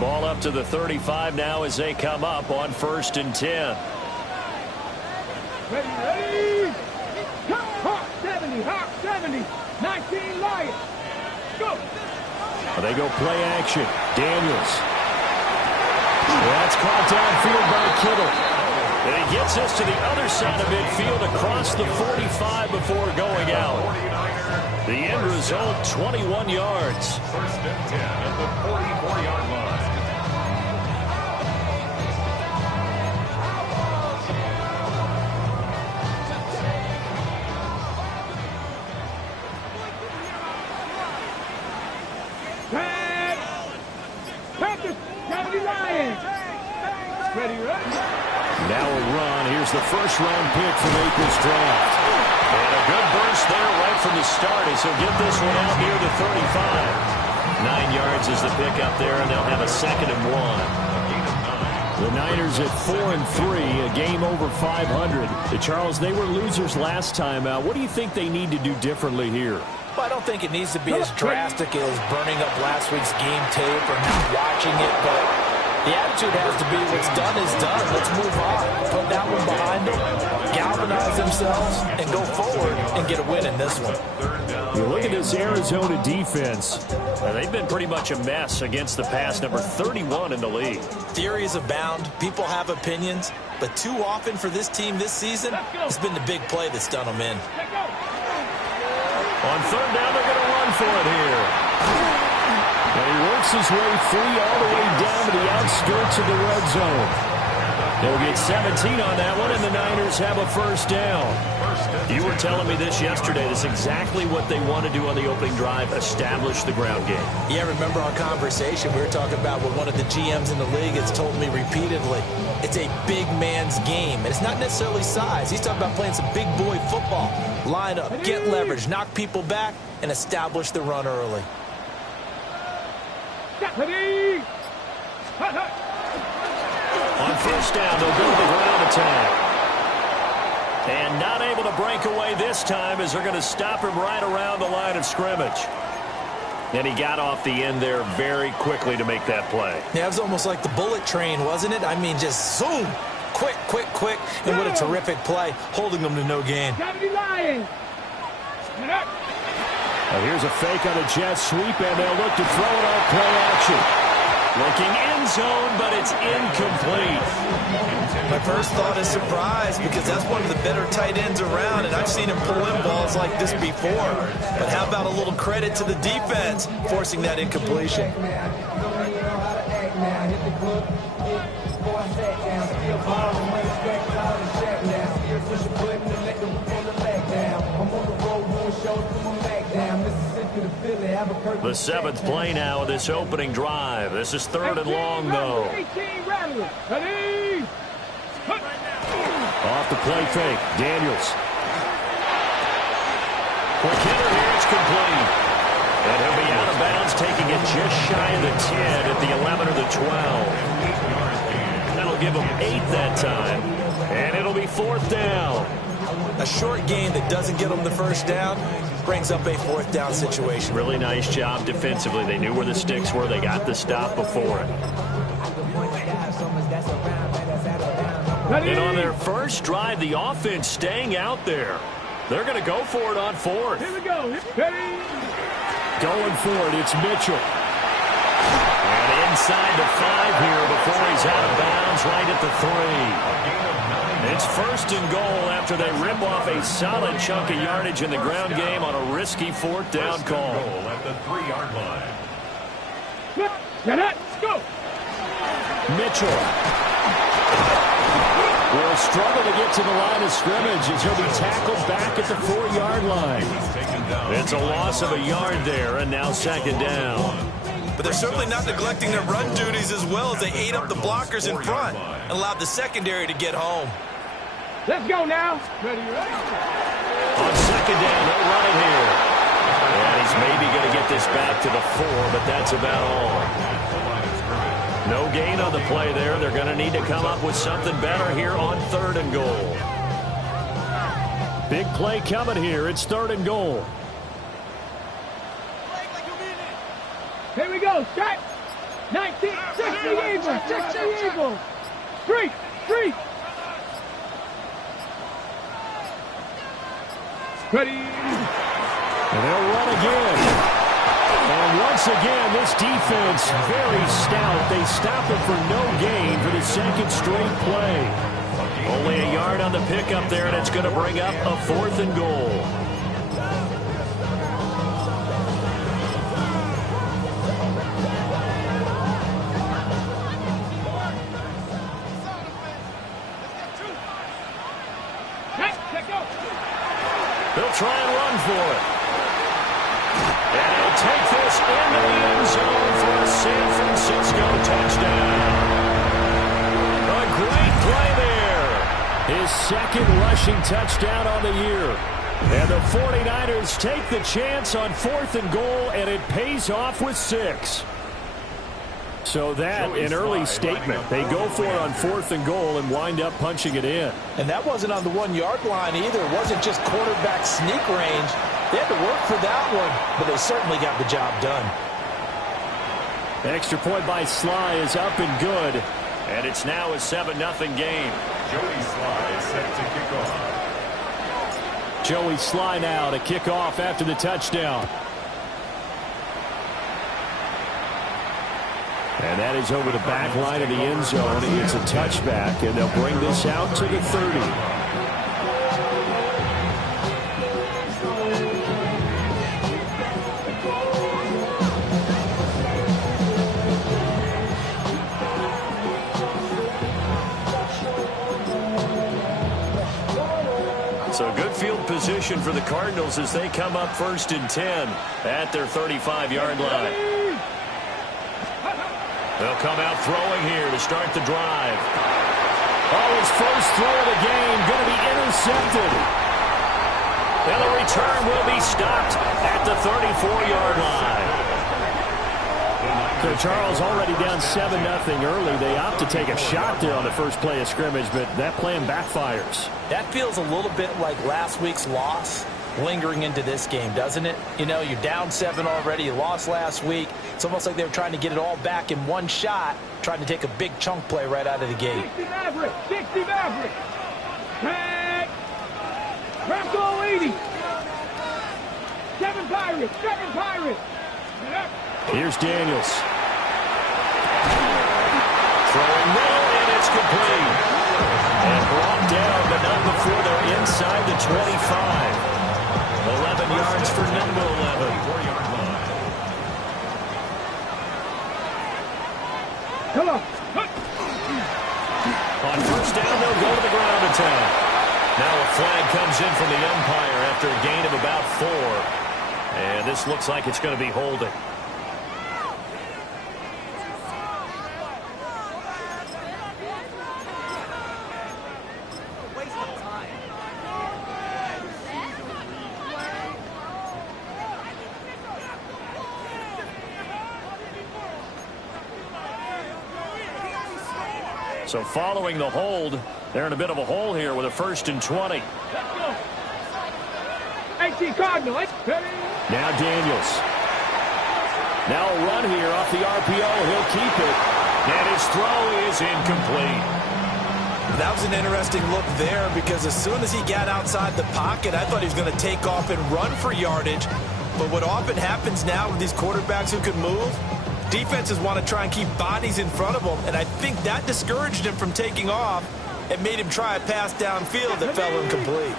Ball up to the 35 now as they come up on 1st and 10. Ready. Hawk 70, Hawk 70. 19 Lions. Go. They go play action. Daniels. That's caught downfield by Kittle. And he gets us to the other side of midfield across the 45 before going out. The end result, 21 yards. 1st and 10 at the 44-yard line. Now a run. Here's the first-round pick from April's draft. And a good burst there right from the start as he'll get this one out near the 35. 9 yards is the pick up there, and they'll have a 2nd and 1. The Niners at 4-3, a game over 500. Charles, they were losers last time out. What do you think they need to do differently here? Well, I don't think it needs to be as drastic as burning up last week's game tape or not watching it, but the attitude has to be what's done is done. Let's move on. Put that one behind them, galvanize themselves, and go forward and get a win in this one. You look at this Arizona defense. They've been pretty much a mess against the pass, number 31 in the league. Theories abound. People have opinions. But too often for this team this season, it's been the big play that's done them in. On 3rd down, they're going to run for it here. And he works his way free all the way down to the outskirts of the red zone. They'll get 17 on that one, and the Niners have a 1st down. You were telling me this yesterday. That's exactly what they want to do on the opening drive, establish the ground game. Yeah, remember our conversation? We were talking about what one of the GMs in the league has told me repeatedly. It's a big man's game, and it's not necessarily size. He's talking about playing some big boy football. Line up, get leverage, knock people back, and establish the run early. On 1st down, they'll go to the ground attack. And not able to break away this time as they're going to stop him right around the line of scrimmage. And he got off the end there very quickly to make that play. Yeah, it was almost like the bullet train, wasn't it? I mean, just zoom. Quick, quick, quick. And what a terrific play, holding them to no gain. Here's a fake on a jet sweep, and they'll look to throw it off play action. Looking end zone, but it's incomplete. My first thought is surprise, because that's one of the better tight ends around, and I've seen him pull in balls like this before. But how about a little credit to the defense forcing that incompletion? The 7th play now of this opening drive. This is 3rd and long, though. Off the play fake, Daniels. Quick hitter here, it's complete. And he'll be out of bounds, taking it just shy of the 10 at the 11 or the 12. That'll give him 8 that time. And it'll be 4th down. A short gain that doesn't get them the 1st down brings up a 4th down situation. Really nice job defensively. They knew where the sticks were. They got the stop before it. And on their first drive, the offense staying out there. They're going to go for it on 4th. Here we go. Going for it, it's Mitchell. And inside the 5 here before he's out of bounds right at the 3. It's 1st and goal after they rip off a solid chunk of yardage in the ground game on a risky 4th down call. At the 3-yard line. Go. Mitchell will struggle to get to the line of scrimmage as he'll be tackled back at the 4-yard line. It's a loss of a yard there, and now 2nd down. But they're certainly not neglecting their run duties as well as they ate up the blockers in front and allowed the secondary to get home. Let's go now. Ready. On 2nd down, they'll run it here. And he's maybe going to get this back to the 4, but that's about all. No gain on the play there. They're going to need to come up with something better here on 3rd and goal. Big play coming here. It's 3rd and goal. Here we go. Start. 19, 6. Check the eagle. Street. Ready. And they'll run again. And once again, this defense very stout. They stop it for no gain for the second straight play. Only a yard on the pickup there, and it's going to bring up a 4th and goal. They'll try and run for it. And he'll take this into the end zone for a San Francisco touchdown. A great play there. His second rushing touchdown on the year. And the 49ers take the chance on 4th and goal, and it pays off with 6. So that, an early statement. They go for it on 4th and goal and wind up punching it in. And that wasn't on the 1-yard line either. It wasn't just quarterback sneak range. They had to work for that one, but they certainly got the job done. Extra point by Sly is up and good. And it's now a 7-0 game. Joey Sly is set to kick off. Joey Sly now to kick off after the touchdown. And that is over the back line of the end zone. It's a touchback, and they'll bring this out to the 30. So good field position for the Cardinals as they come up 1st and 10 at their 35-yard line. They'll come out throwing here to start the drive. Oh, his first throw of the game going to be intercepted. And the return will be stopped at the 34-yard line. So Charles already down 7-0 early. They opt to take a shot there on the first play of scrimmage, but that plan backfires. That feels a little bit like last week's loss lingering into this game, doesn't it? You know, you're down 7 already. You lost last week. It's almost like they were trying to get it all back in one shot, trying to take a big chunk play right out of the gate. 60 Maverick. 60 Maverick. Tag. Bronco 80. 7 Pirates. 7 Pirates. Here's Daniels. Throwing middle, and it's complete. And brought down, but not before they're inside the 25. 11 yards for number 11. 4-yard line. Come on. On first down, they'll go to the ground attack. Now a flag comes in from the umpire after a gain of about 4. And this looks like it's going to be holding. So following the hold, they're in a bit of a hole here with a 1st and 20. Let's go. 18 Cardinal. Now Daniels. Now a run here off the RPO. He'll keep it. And his throw is incomplete. That was an interesting look there because as soon as he got outside the pocket, I thought he was going to take off and run for yardage. But what often happens now with these quarterbacks who can move, defenses want to try and keep bodies in front of them, and I think that discouraged him from taking off and made him try a pass downfield that fell incomplete.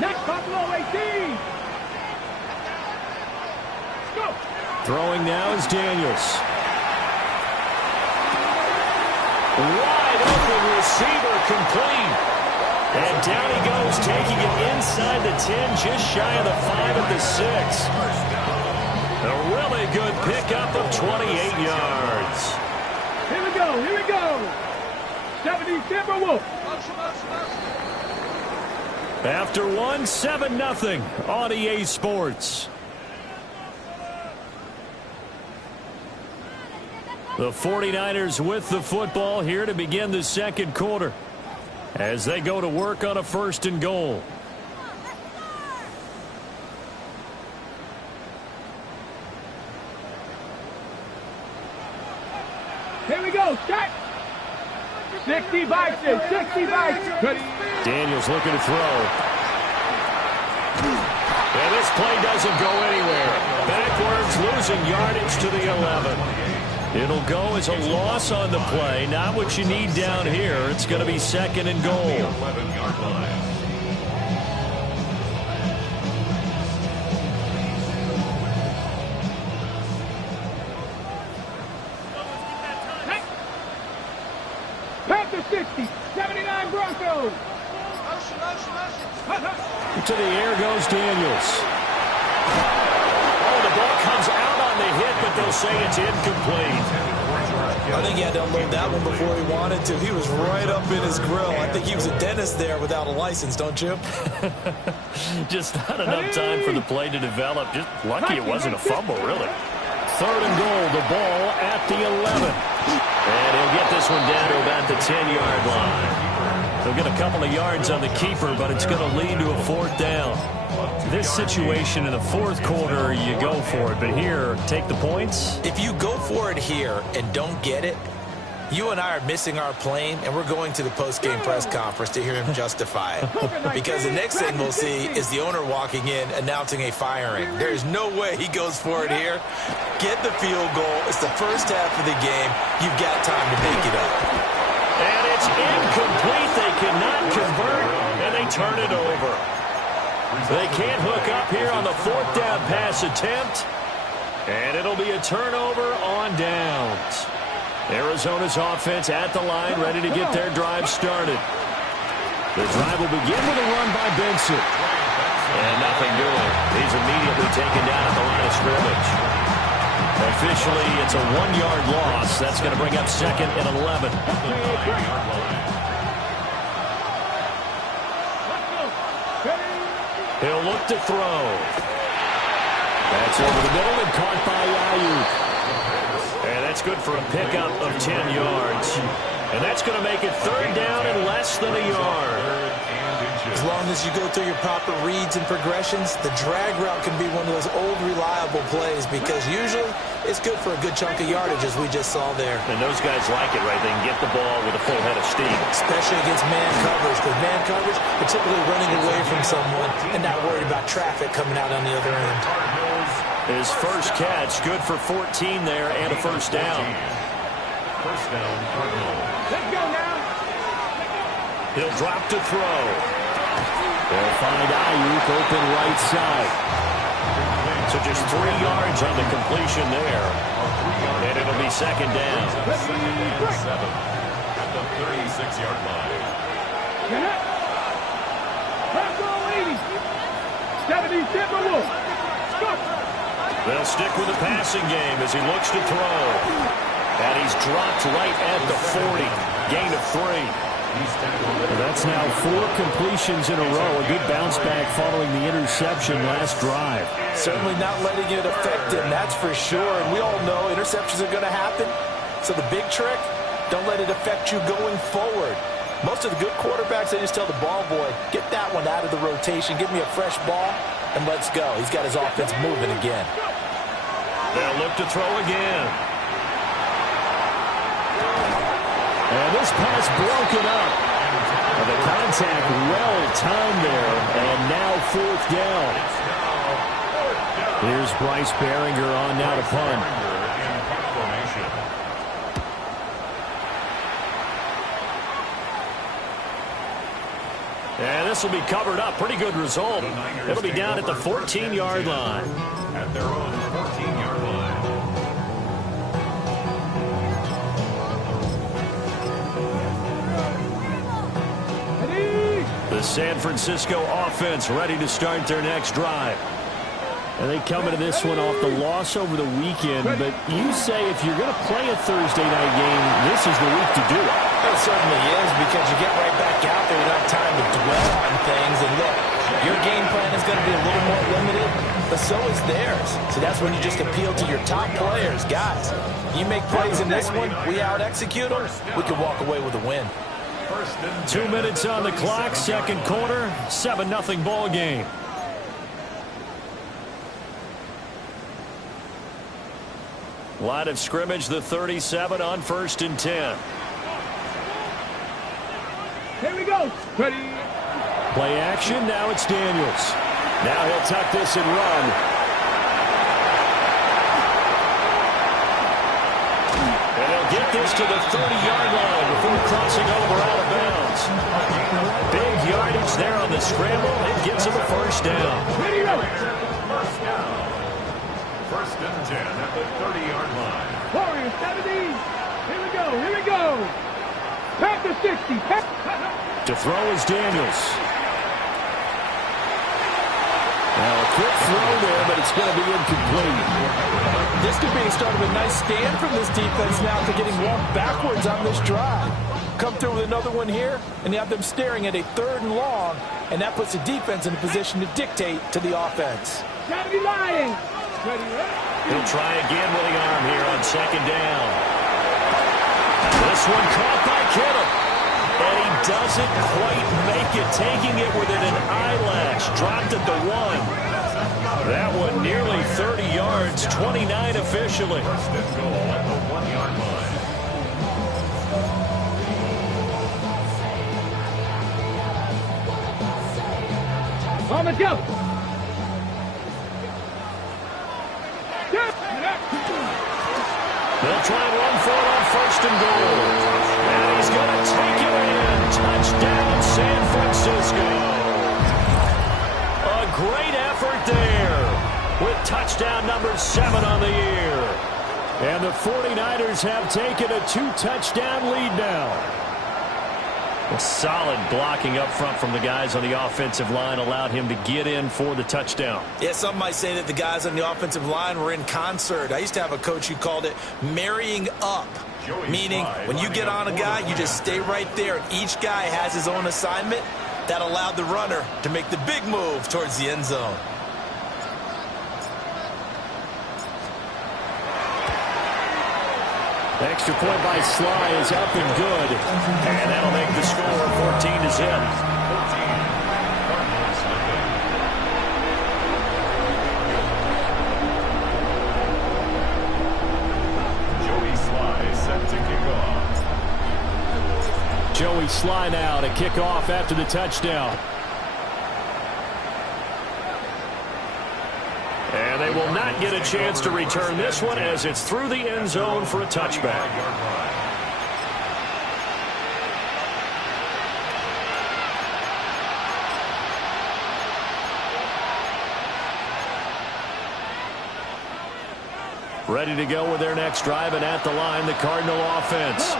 Next Buffalo 18. Go. Throwing now is Daniels. Wide open receiver complete. And down he goes, taking it inside the 10, just shy of the 5 at the 6. A really good pickup of 28 yards. Here we go. Here we go. 70 Timberwolves. After one, 7-0 on EA Sports. The 49ers with the football here to begin the second quarter as they go to work on a 1st and goal. Here we go. Start. 60 Bison. 60 Bison. Daniels looking to throw. And this play doesn't go anywhere. Backwards, losing yardage to the 11. It'll go as a loss on the play. Not what you need down here. It's going to be second and goal. 11-yard line. Panther 60. 79 Broncos. To the air goes Daniels. Oh, the ball comes out on the hit, but they'll say it's incomplete. I think he had to unload that one before he wanted to. He was right up in his grill. I think he was a dentist there without a license, don't you? Just not enough time for the play to develop. Just lucky it wasn't a fumble, really. Third and goal, the ball at the 11. And he'll get this one down to about the 10-yard line. He'll get a couple of yards on the keeper, but it's going to lead to a fourth down. This situation in the fourth quarter, you go for it. But here, take the points. If you go for it here and don't get it, you and I are missing our plane, and we're going to the post-game press conference to hear him justify it. Because the next thing we'll see is the owner walking in announcing a firing. There is no way he goes for it here. Get the field goal. It's the first half of the game. You've got time to make it up. And it's incomplete. They cannot convert, and they turn it over. They can't hook up here on the fourth down pass attempt. And it'll be a turnover on downs. Arizona's offense at the line, ready to get their drive started. The drive will begin with a run by Benson. And nothing doing. He's immediately taken down at the line of scrimmage. Officially, it's a 1-yard loss. That's going to bring up second and 11. He'll look to throw. That's over the middle and caught by Ayuk. And that's good for a pickup of 10 yards. And that's going to make it third down and less than a yard. As long as you go through your proper reads and progressions, the drag route can be one of those old reliable plays because usually it's good for a good chunk of yardage, as we just saw there. And those guys like it, right? They can get the ball with a full head of steam. Especially against man coverage, because man coverage, they're typically running away from someone and not worried about traffic coming out on the other end. His first catch, good for 14 there and a first down. First down, Cardinals. Let's go now. He'll drop to throw. They'll find Ayuk open right side. So just 3 yards on the completion there. And it'll be second down. Second and 7 at the 36-yard line. Get up. Bronco 80. 70 Timberwolves. Stop. They'll stick with the passing game as he looks to throw. And he's dropped right at the 40. Gain of 3. That's now 4 completions in a row. A good bounce back following the interception last drive. Certainly not letting it affect him, that's for sure. And we all know interceptions are going to happen. So the big trick, don't let it affect you going forward. Most of the good quarterbacks, they just tell the ball boy, get that one out of the rotation, give me a fresh ball, and let's go. He's got his offense moving again. They'll look to throw again. And this pass broken up. And the contact well-timed there. And now fourth down. Here's Bryce Behringer on now to punt. And this will be covered up. Pretty good result. It'll be down at the 14-yard line. At their own 14-yard line. The San Francisco offense ready to start their next drive. And they come into this one off the loss over the weekend. But you say if you're going to play a Thursday night game, this is the week to do it. It certainly is, because you get right back out there. You don't have time to dwell on things. And look, your game plan is going to be a little more limited, but so is theirs. So that's when you just appeal to your top players. Guys, you make plays in this one, we out-execute them, we can walk away with a win. 2 minutes on the clock, second quarter, 7-0 ball game. Line of scrimmage, the 37 on 1st and 10. Here we go. Ready. Play action. Now it's Daniels. Now he'll tuck this and run. And he'll get this to the 30-yard line before crossing over out of bounds. Big yardage there on the scramble. It gets him a first down. Ready, go. First down. 1st and 10 at the 30-yard line. Warriors 70. Here we go. Here we go. Pack the 60. To throw is Daniels. Now a quick throw there, but it's going to be incomplete. This could be the start of a nice stand from this defense now after getting walked backwards on this drive. Come through with another one here, and you have them staring at a 3rd and long, and that puts the defense in a position to dictate to the offense. Gotta be lying. Ready, He'll try again with the arm here on 2nd down. This one caught by Kittle. And he doesn't quite make it, taking it within an eyelash. Dropped at the 1. That one nearly 30 yards, 29 officially. First and goal at the 1-yard line. On the jump. They'll try and run for it on 1st and goal. And he's going to take it in. Touchdown, San Francisco. A great effort there with touchdown number 7 on the year. And the 49ers have taken a 2-touchdown lead now. A solid blocking up front from the guys on the offensive line allowed him to get in for the touchdown. Yeah, some might say that the guys on the offensive line were in concert. I used to have a coach who called it marrying up, meaning when you get on a guy, you just stay right there. Each guy has his own assignment. That allowed the runner to make the big move towards the end zone. Extra point by Sly is up and good. And that'll make the score 14-0. Joey Sly now to kick off after the touchdown. And they will not get a chance to return this one as it's through the end zone for a touchback. Ready to go with their next drive, and at the line, the Cardinal offense.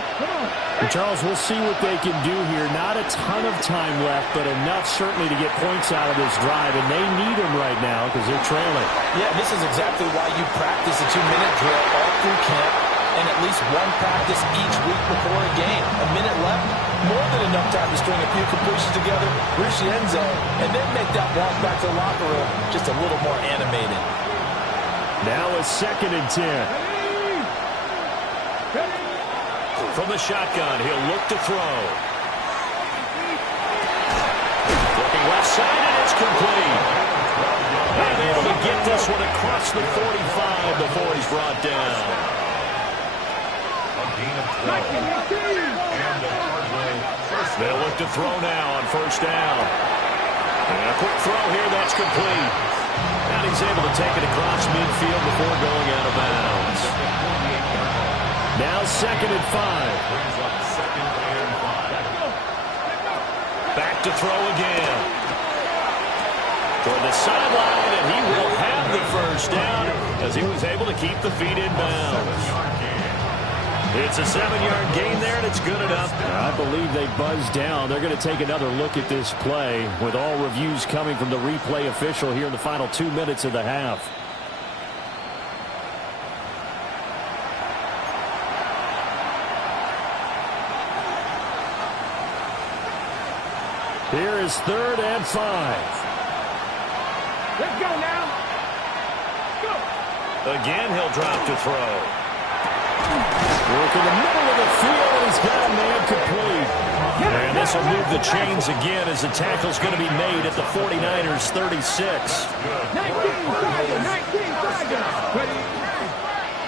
And Charles, we'll see what they can do here. Not a ton of time left, but enough certainly to get points out of this drive, and they need them right now because they're trailing. Yeah, this is exactly why you practice a 2-minute drill all through camp and at least one practice each week before a game. A minute left, more than enough time to string a few completions together, reach the end zone, and then make that walk back to the locker room just a little more animated. Now a 2nd and 10. From the shotgun, he'll look to throw. Looking left side, and it's complete. And able to get this one across the 45 before he's brought down. They'll look to throw now on 1st down. And a quick throw here, that's complete. And he's able to take it across midfield before going out of bounds. Now 2nd and 5. Back to throw again. Toward the sideline, and he will have the first down as he was able to keep the feet in bounds. It's a 7-yard gain there, and it's good enough. I believe they buzzed down. They're going to take another look at this play with all reviews coming from the replay official here in the final 2 minutes of the half. Here is 3rd and 5. Let's go now. Go. Again, he'll drop to throw. Work in the middle of the field, and he's got a man complete. And this will move the chains again as the tackle's going to be made at the 49ers 36. 19 Tiger.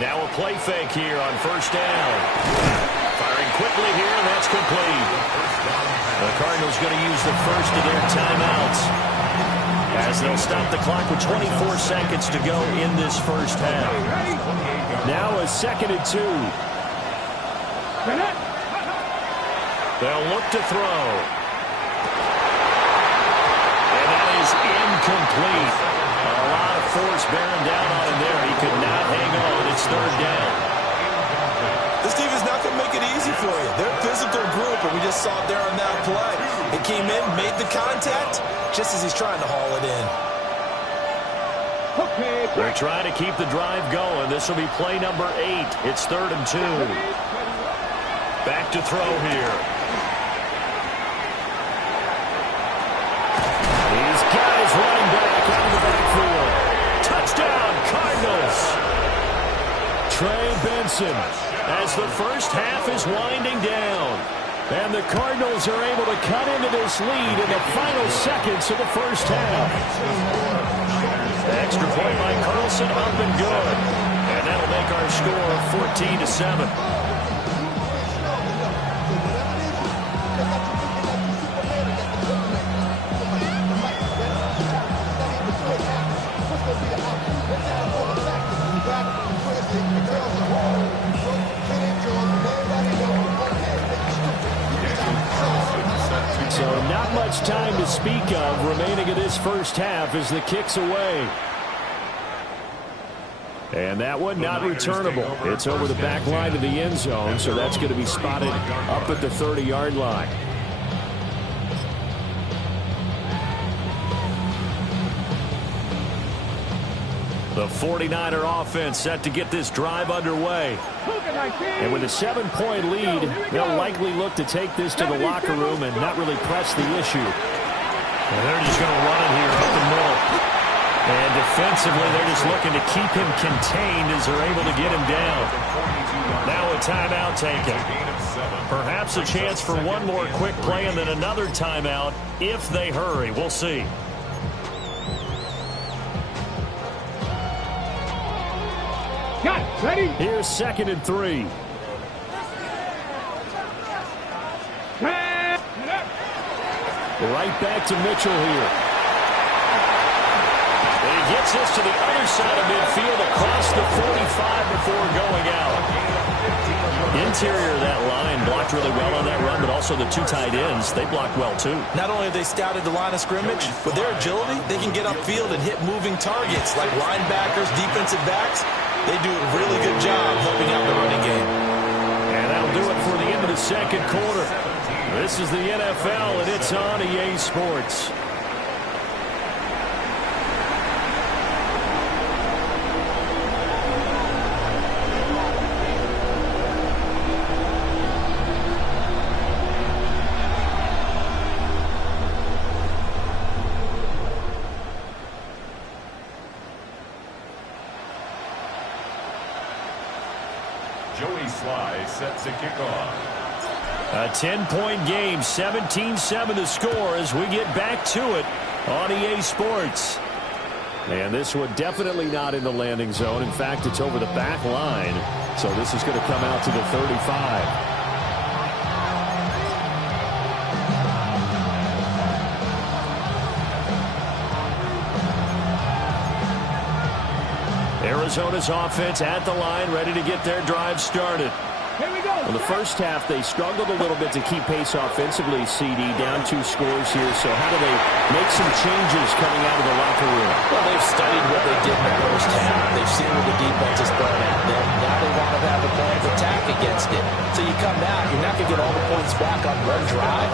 Now a play fake here on first down. Firing quickly here, and that's complete. The Cardinals going to use the first of their timeouts as they'll stop the clock with 24 seconds to go in this first half. Now a 2nd and 2. They'll look to throw. And that is incomplete. A lot of force bearing down on him there. He could not hang on. It's 3rd down. This defense not going to make it easy for you. They're a physical group, and we just saw it there on that play. It came in, made the contact, just as he's trying to haul it in. They're trying to keep the drive going. This will be play number 8. It's 3rd and 2. Back to throw here. He's got his running back out of the backfield. Touchdown, Cardinals. Trey Benson as the first half is winding down. And the Cardinals are able to cut into this lead in the final seconds of the first half. Extra point by Carlson, up and good. And that'll make our score 14-7. So not much time to speak of remaining in this first half as the kick's away. And that one not returnable. It's over the back line of the end zone, so that's going to be spotted up at the 30-yard line. The 49er offense set to get this drive underway. And with a 7-point lead, they'll likely look to take this to the locker room and not really press the issue. And they're just going to run it here up the middle. And defensively, they're just looking to keep him contained as they're able to get him down. Now a timeout taken. Perhaps a chance for one more quick play and then another timeout if they hurry. We'll see. Got it. Ready? Here's 2nd and 3. Right back to Mitchell here. And he gets this to the other side of midfield across the 45 before going out. Interior of that line blocked really well on that run, but also the 2 tight ends, they blocked well too. Not only have they scouted the line of scrimmage, with their agility, they can get upfield and hit moving targets like linebackers, defensive backs. They do a really good job helping out the running game. And that'll do it for the end of the second quarter. This is the NFL, and it's on EA Sports. Joey Sly sets a kickoff. A 10-point game, 17-7 to score as we get back to it on EA Sports. And this one definitely not in the landing zone. In fact, it's over the back line. So this is going to come out to the 35. Arizona's offense at the line, ready to get their drive started. Here we go. In the first half, they struggled a little bit to keep pace offensively, CD, down 2 scores here. So how do they make some changes coming out of the locker room? Well, they've studied what they did in the first half. They've seen what the defense has thrown at them. Now they want to have a plan of attack against it. So you come out, you're not going to get all the points back on one drive.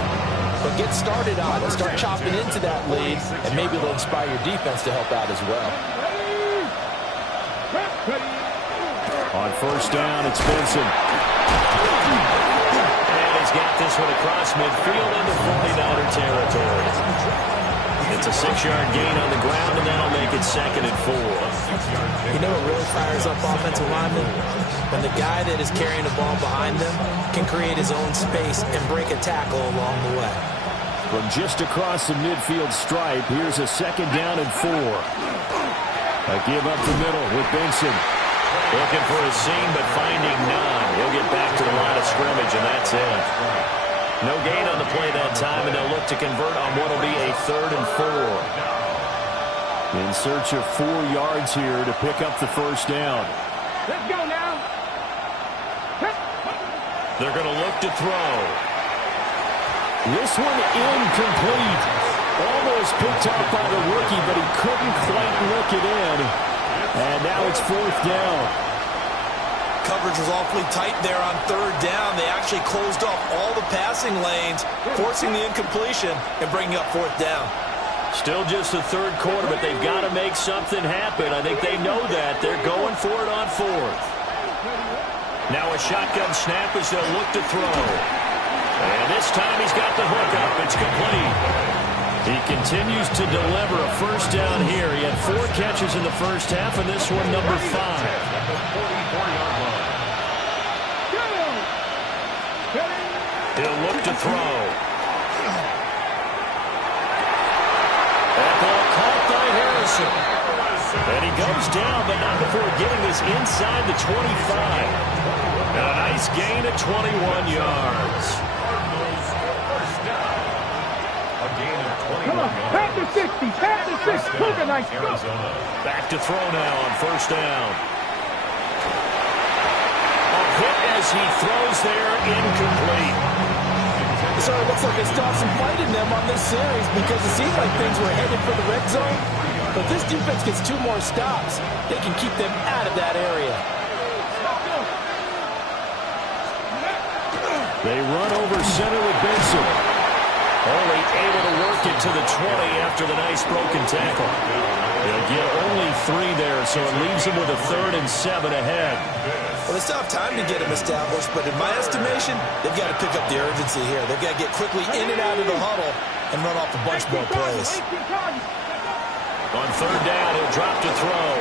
But get started on it. Start chopping into that lead, and maybe they'll inspire your defense to help out as well. On first down, it's Benson. And he's got this one across midfield into 49er territory. It's a 6-yard gain on the ground, and that'll make it 2nd and 4. You know what really fires up offensive linemen? When the guy that is carrying the ball behind them can create his own space and break a tackle along the way. From just across the midfield stripe, here's a 2nd down and 4. A give up the middle with Benson. Looking for a seam, but finding none. He'll get back to the line of scrimmage, and that's it. No gain on the play that time, and they'll look to convert on what will be a 3rd and 4. In search of 4 yards here to pick up the first down. Let's go now. They're going to look to throw. This one incomplete. Almost picked off by the rookie, but he couldn't quite look it in. And now it's 4th down. Coverage was awfully tight there on 3rd down. They actually closed off all the passing lanes, forcing the incompletion and bringing up 4th down. Still just the 3rd quarter, but they've got to make something happen. I think they know that. They're going for it on 4th. Now a shotgun snap as they'll look to throw. And this time he's got the hook up. It's complete. He continues to deliver a first down here. He had 4 catches in the first half, and this one number 5. He'll look to throw. That ball caught by Harrison. And he goes down, but not before getting this inside the 25. And a nice gain of 21 yards. Come on, pass to 60, pass to 60. Look at nice go. Back to throw now on first down. A hit as he throws there, incomplete. So it looks like they stopped some fight in them on this series because it seemed like things were headed for the red zone. But this defense gets 2 more stops. They can keep them out of that area. They run over center with Benson. Only able to work it to the 20 after the nice broken tackle. They'll get only 3 there, so it leaves them with a 3rd and 7 ahead. Well, they still have time to get them established, but in my estimation, they've got to pick up the urgency here. They've got to get quickly in and out of the huddle and run off a bunch more plays. On 3rd down, he'll drop to throw.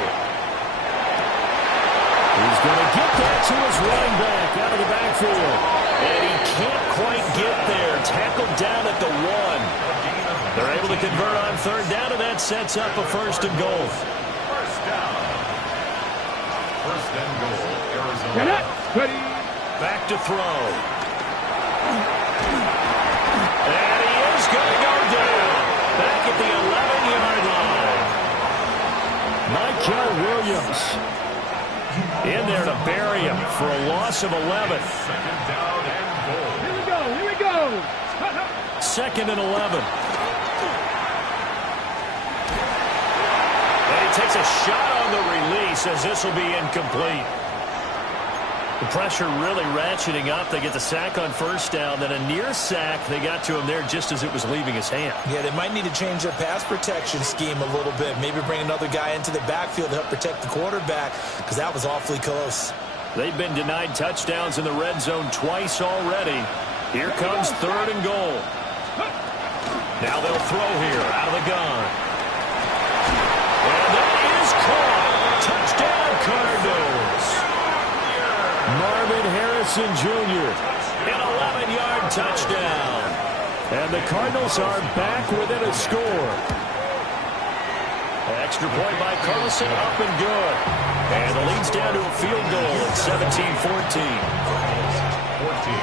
He's going to get that to his running back out of the backfield. And he can't quite get there. Tackled down at the 1. They're able to convert on 3rd down, and that sets up a 1st and goal. First down. 1st and goal, Arizona. Ready. Back to throw. And he is going to go down. Back at the 11-yard line. Michael Williams in there to bury him for a loss of 11. 2nd down and goal. Here we go. 2nd and 11. And he takes a shot on the release as this will be incomplete. The pressure really ratcheting up. They get the sack on 1st down, then a near sack. They got to him there just as it was leaving his hand. Yeah, they might need to change their pass protection scheme a little bit. Maybe bring another guy into the backfield to help protect the quarterback, because that was awfully close. They've been denied touchdowns in the red zone twice already. Here comes 3rd and goal. Now they'll throw here out of the gun. And that is caught. Touchdown, Cardinals. Marvin Harrison Jr. An 11-yard touchdown. And the Cardinals are back within a score. Extra point by Carlson, up and good. And the lead's down to a field goal at 17-14. 14.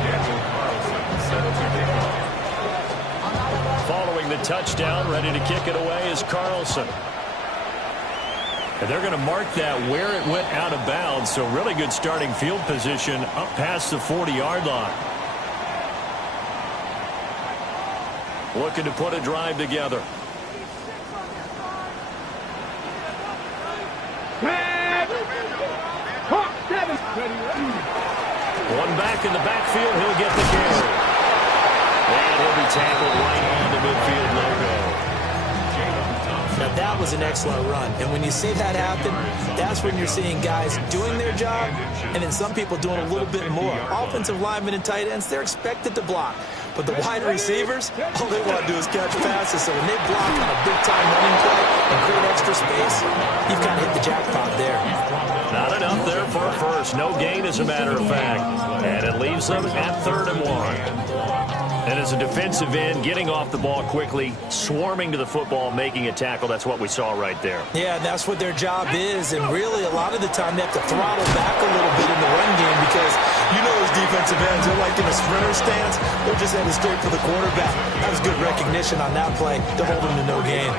Daniel Carlson set to kick off. Following the touchdown, ready to kick it away is Carlson. And they're going to mark that where it went out of bounds, so really good starting field position up past the 40-yard line. Looking to put a drive together. One back in the backfield, he'll get the carry. And he'll be tackled right on the midfield logo. Now, that was an excellent run. And when you see that happen, that's when you're seeing guys doing their job and then some people doing a little bit more. Offensive linemen and tight ends, they're expected to block. But the wide receivers, all they want to do is catch passes. So when they block on a big-time running play and create extra space, you've got to hit the jackpot there. Not enough there for a 1st. No gain, as a matter of fact. And it leaves them at 3rd and 1. And as a defensive end, getting off the ball quickly, swarming to the football, making a tackle, that's what we saw right there. Yeah, and that's what their job is. And really, a lot of the time, they have to throttle back a little bit in the run game because you know those defensive ends, they're like in a sprinter stance. They're just headed straight for the quarterback. That was good recognition on that play to hold them to no gain.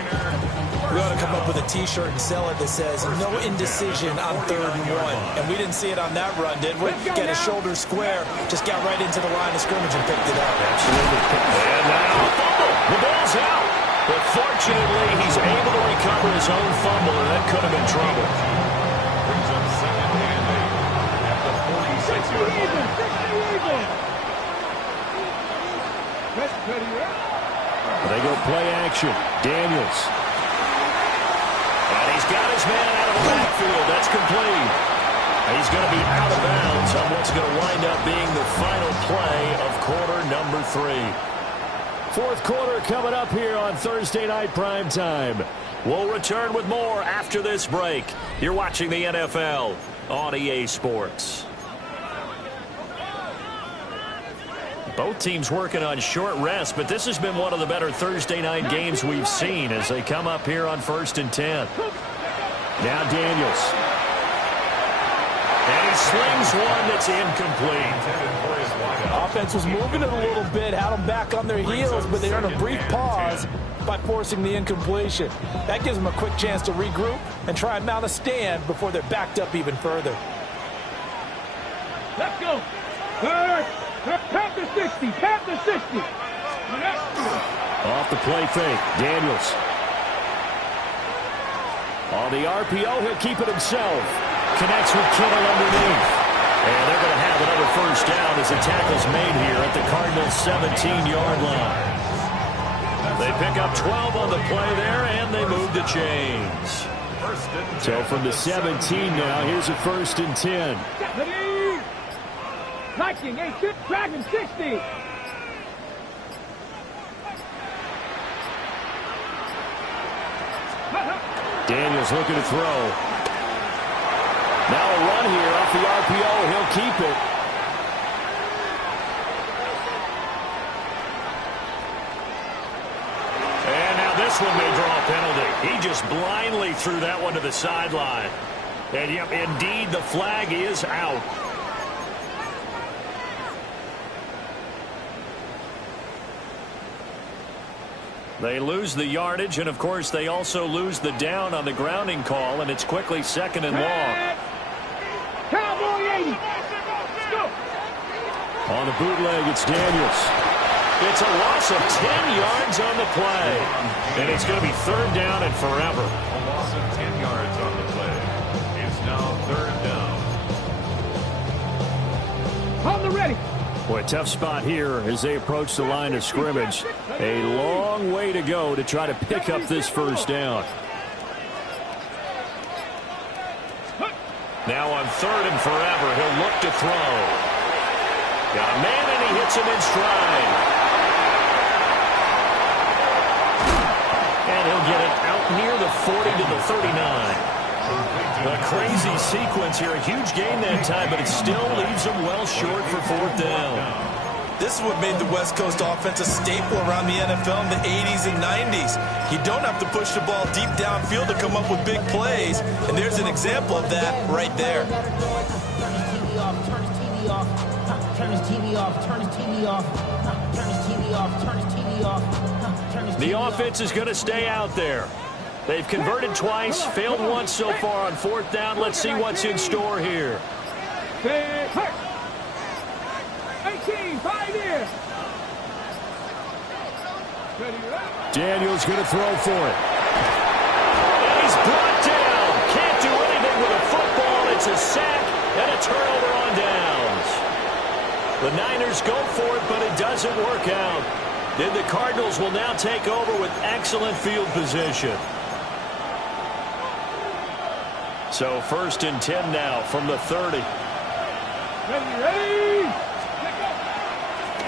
We ought to come up with a T-shirt and sell it that says, no indecision on 3rd and 1. And we didn't see it on that run, did we? Got his shoulder square, just got right into the line of scrimmage and picked it up. Absolutely. And now a fumble. The ball's out. But fortunately, he's able to recover his own fumble, and that could have been trouble. Brings up second and 8 at the 46-yard line. They go play action. Daniels. And he's got his man out of the backfield. That's complete. And he's going to be out of bounds on what's going to wind up being the final play of quarter number 3. Fourth quarter coming up here on Thursday Night Primetime. We'll return with more after this break. You're watching the NFL on EA Sports. Both teams working on short rest, but this has been one of the better Thursday night games we've seen as they come up here on 1st and 10. Now Daniels. And he slings one that's incomplete. Offense was moving it a little bit, had them back on their heels, but they earned a brief pause by forcing the incompletion. That gives them a quick chance to regroup and try and mount a stand before they're backed up even further. Let's go. Panther 60. Panther 60. Off the play fake. Daniels. On the RPO, he'll keep it himself. Connects with Kittle underneath. And they're going to have another first down as the tackle's made here at the Cardinals' 17-yard line. They pick up 12 on the play there, and they move the chains. So from the 17 now, here's a 1st and 10. Viking, 8, Dragon 60. Daniels looking to throw. Now a run here off the RPO. He'll keep it. And now this one may draw a penalty. He just blindly threw that one to the sideline. And yep, indeed, the flag is out. They lose the yardage, and of course they also lose the down on the grounding call, and it's quickly 2nd and long. Cowboy 80. Let's go. On the bootleg, it's Daniels. It's a loss of 10 yards on the play, and it's going to be 3rd down and forever. A loss of 10 yards on the play. It's now 3rd down. On the ready. Boy, tough spot here as they approach the line of scrimmage. A long way to go to try to pick up this first down. Now on 3rd and forever, he'll look to throw. Got a man, and he hits him in stride. And he'll get it out near the 40 to the 39. A crazy sequence here. A huge gain that time, but it still leaves them well short for 4th down. This is what made the West Coast offense a staple around the NFL in the 80s and 90s. You don't have to push the ball deep downfield to come up with big plays, and there's an example of that right there. Turn his TV off, turn his TV off, turn his TV off, turn his TV off, turn his TV off. The offense is going to stay out there. They've converted twice, failed once so far on 4th down. Let's see what's in store here. 18, 5 here. Daniels going to throw for it. And he's brought down. Can't do anything with a football. It's a sack and a turnover on downs. The Niners go for it, but it doesn't work out. And the Cardinals will now take over with excellent field position. So 1st and 10 now from the 30. Ready.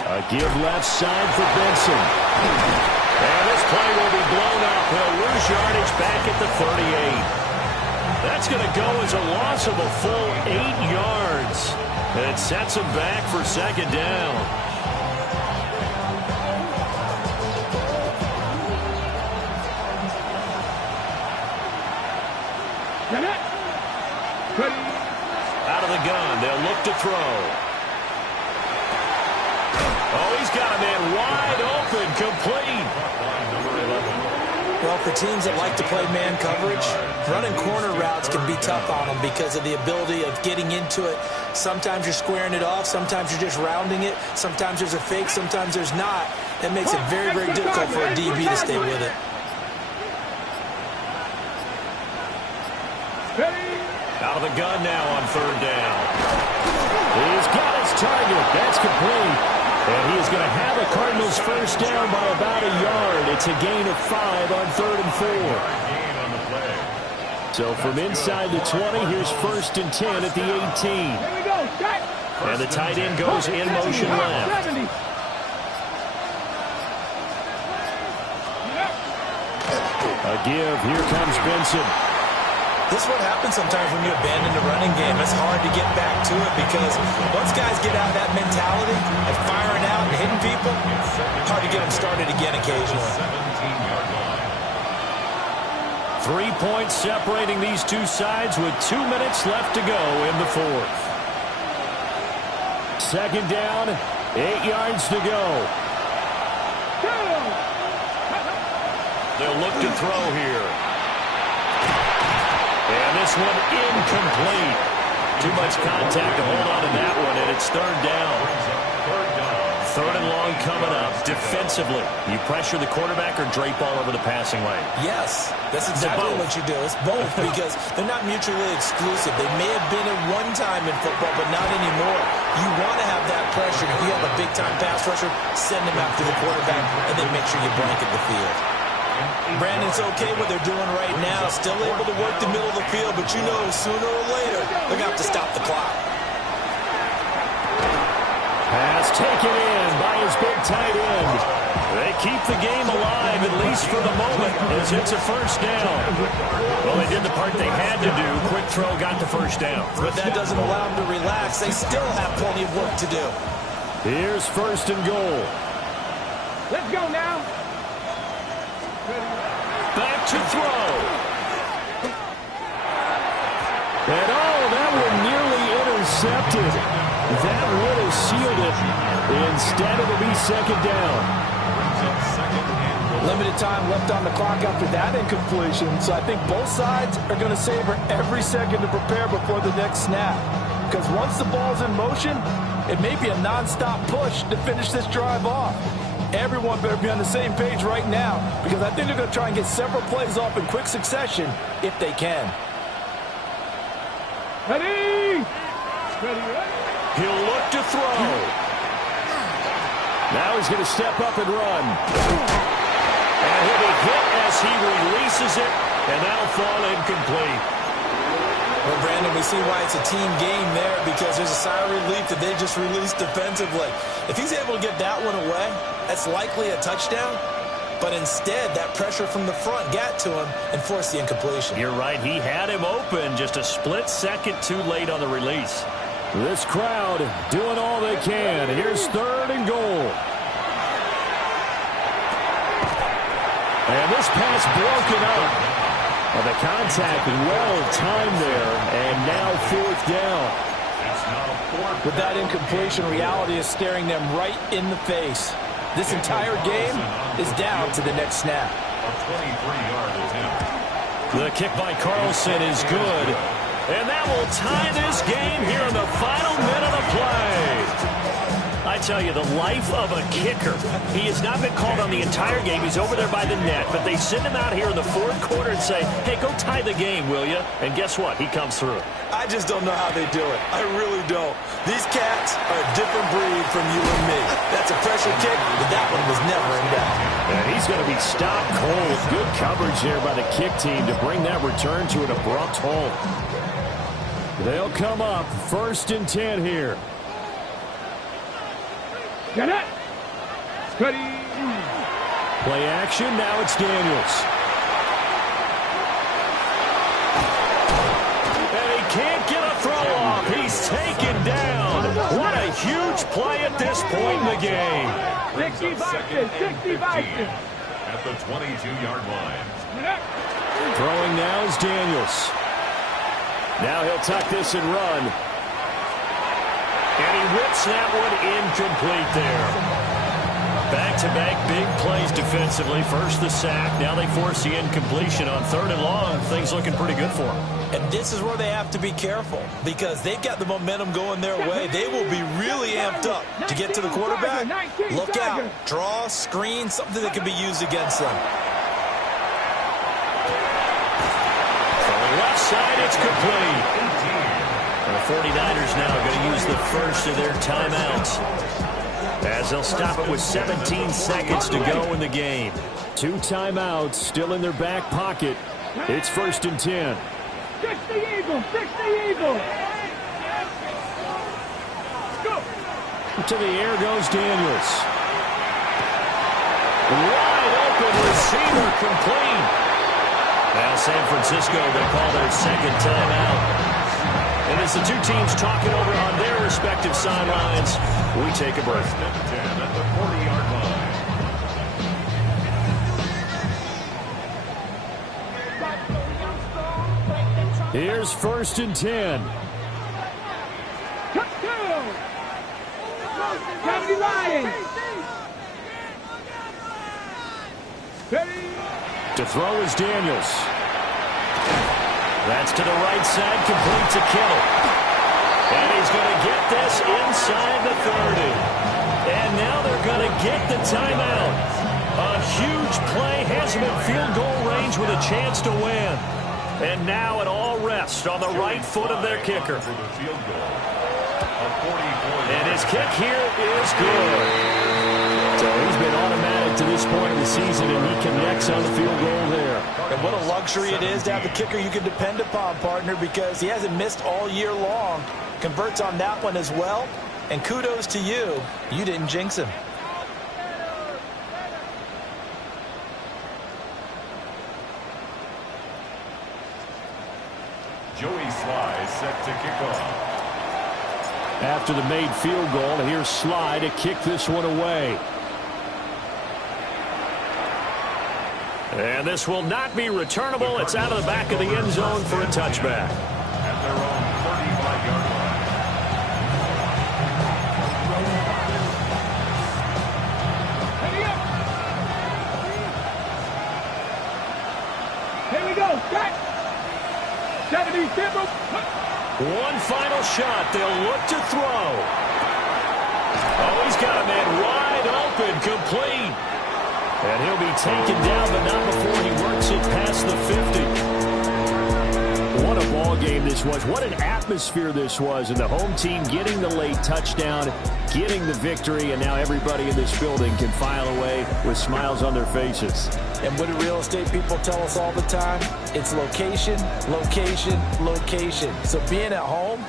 A give left side for Benson. And this play will be blown up. He'll lose yardage back at the 38. That's going to go as a loss of a full 8 yards. And it sets him back for 2nd down. Get it. Ready. Out of the gun, they'll look to throw. Oh, he's got a man wide open, complete. Well, for teams that like to play man coverage, running corner routes can be tough on them because of the ability of getting into it. Sometimes you're squaring it off. Sometimes you're just rounding it. Sometimes there's a fake. Sometimes there's not. It makes it very, very difficult for a DB to stay with it. Out of the gun now on third down. He's got his target. That's complete. And he is going to have a Cardinals first down by about a yard. It's a gain of 5 on 3rd and 4. So from inside the 20, here's 1st and 10 at the 18. Here we go. Check. And the tight end goes in motion left. 70. A give. Here comes Benson. This is what happens sometimes when you abandon the running game. It's hard to get back to it because once guys get out of that mentality of firing out and hitting people, hard to get them started again occasionally. 3 points separating these two sides with 2 minutes left to go in the 4th. 2nd down, 8 yards to go. They'll look to throw here. And this one incomplete. Too much contact to hold on to that one, and it's 3rd down. 3rd and long coming up. Defensively, you pressure the quarterback or drape all over the passing lane? Yes, that's exactly what you do. It's both because they're not mutually exclusive. They may have been at one time in football, but not anymore. You want to have that pressure. If you have a big-time pass rusher, send him after the quarterback, and then make sure you blanket the field. Brandon's okay what they're doing right now. Still able to work the middle of the field, but you know sooner or later they're going to have to stop the clock. Pass taken in by his big tight end. They keep the game alive, at least for the moment, as it's a first down. Well, they did the part they had to do. Quick throw got the first down. But that doesn't allow them to relax. They still have plenty of work to do. Here's 1st and goal. Let's go now. Back to throw. And that one nearly intercepted. That would have sealed it. Instead, it'll be 2nd down. Limited time left on the clock after that incompletion, so I think both sides are going to savor every second to prepare before the next snap. Because once the ball's in motion, it may be a non-stop push to finish this drive off. Everyone better be on the same page right now, because I think they're going to try and get several plays off in quick succession if they can. Ready. He'll look to throw. Now he's going to step up and run. And he'll be hit as he releases it, and that'll fall incomplete. Well, Brandon, we see why it's a team game there, because there's a sigh of relief that they just released defensively. If he's able to get that one away, that's likely a touchdown. But instead, that pressure from the front got to him and forced the incompletion. You're right. He had him open, just a split second too late on the release. This crowd doing all they can. Here's 3rd and goal. And this pass broken up. Well, the contact well timed there, and now 4th down. With that incompletion, reality is staring them right in the face. This entire game is down to the next snap. The kick by Carlson is good. And that will tie this game here in the final minute of play. I tell you, the life of a kicker. He has not been called on the entire game. He's over there by the net. But they send him out here in the 4th quarter and say, hey, go tie the game, will you? And guess what? He comes through. I just don't know how they do it. I really don't. These cats are a different breed from you and me. That's a pressure kick, but that one was never in doubt. And he's going to be stopped cold. Good coverage there by the kick team to bring that return to an abrupt halt. They'll come up 1st and 10 here. Get it. Ready. Play action. Now it's Daniels. And he can't get a throw off. He's taken down. What a huge play at this point in the game. 60 boxes. 60 boxes. At the 22-yard line. Throwing now is Daniels. Now he'll tuck this and run. And he whips that one incomplete there. Back-to-back big plays defensively. First the sack. Now they force the incompletion on 3rd and long. Things looking pretty good for them. And this is where they have to be careful because they've got the momentum going their way. They will be really amped up to get to the quarterback. Look out. Draw, screen, something that can be used against them. From the left side, it's complete. And the 49ers now going to use the first of their timeouts, as they'll stop it with 17 seconds to go in the game. 2 timeouts still in their back pocket. It's 1st and 10. 60 Eagles, 60 Eagles. Go. To the air goes Daniels. Wide open receiver, complete. Now San Francisco, they call their 2nd timeout. And as the two teams talking over on their respective sidelines, we take a break. 10 at the 40-yard line. Here's 1st and 10. Touchdown. County Lions. To throw is Daniels. That's to the right side, complete to Kittle. And he's going to get this inside the 30. And now they're going to get the timeout. A huge play has him in field goal range with a chance to win. And now it all rests on the right foot of their kicker. And his kick here is good. So he's been automatic to this point of the season, and he connects on the field goal there. And what a luxury it is to have the kicker you can depend upon, partner, because he hasn't missed all year long. Converts on that one as well. And kudos to you. You didn't jinx him. Joey Sly set to kick off. After the made field goal, here's Sly to kick this one away. And this will not be returnable. It's out of the back of the end zone for a touchback. At their own 35-yard line. Here we go. Set. 77. One final shot. They'll look to throw. Oh, he's got a man wide open, complete. And he'll be taken down, but not before he works it past the 50. What a ball game this was. What an atmosphere this was. And the home team getting the late touchdown, getting the victory, and now everybody in this building can file away with smiles on their faces. And what do real estate people tell us all the time? It's location, location, location. So being at home,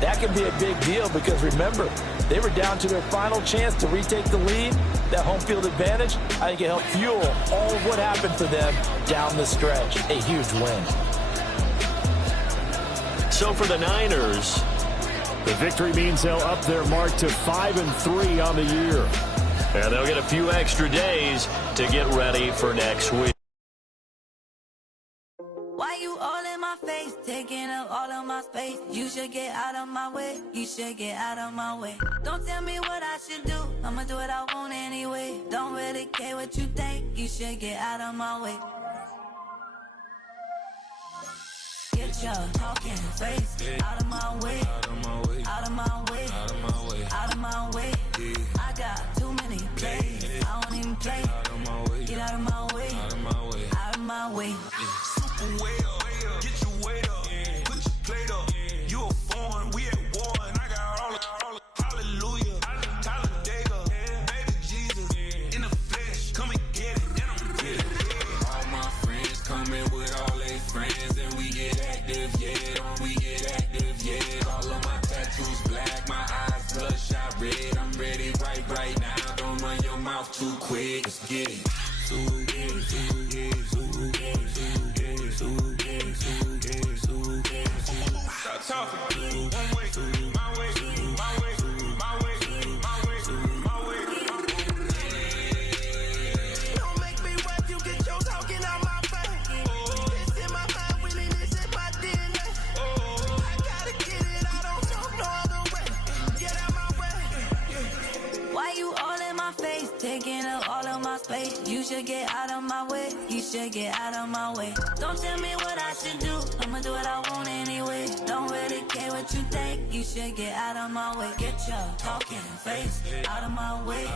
that can be a big deal because remember, they were down to their final chance to retake the lead. That home field advantage, I think it helped fuel all of what happened for them down the stretch. A huge win. So for the Niners, the victory means they'll up their mark to 5-3 on the year. And they'll get a few extra days to get ready for next week. Why you all in my face, taking up all of my space? You should get out of my way, you should get out of my way. Don't tell me what I should do, I'ma do what I want anyway. Don't really care what you think, you should get out of my way. Get your talking face out of my way, out of my way, out of my way, out of my way, out of my way. I got too many plays, I don't even play. Get out of my way, out of my way, out of my way. Way up, get your weight up, put your plate up. You a foreign, we at war, and I got all hallelujah, Talladega, baby Jesus, in the flesh, come and get it, and I'm get it. All my friends coming with all their friends, and we get active, yeah, we get active, yeah. All of my tattoos black, my eyes bloodshot red. I'm ready right now. Don't run your mouth too quick. Let's get it. Stop talking. One way, my way, my way, my way, my way, my way. Don't make me wipe you, get your talking out my face. It's in my mind, really, this is my DNA. my face, taking up all of my space. You should get out of my way. You should get out of my way. Don't tell me what I should do. I'ma do what I want anyway. Don't really care what you think. You should get out of my way. Get your talking face out of my way.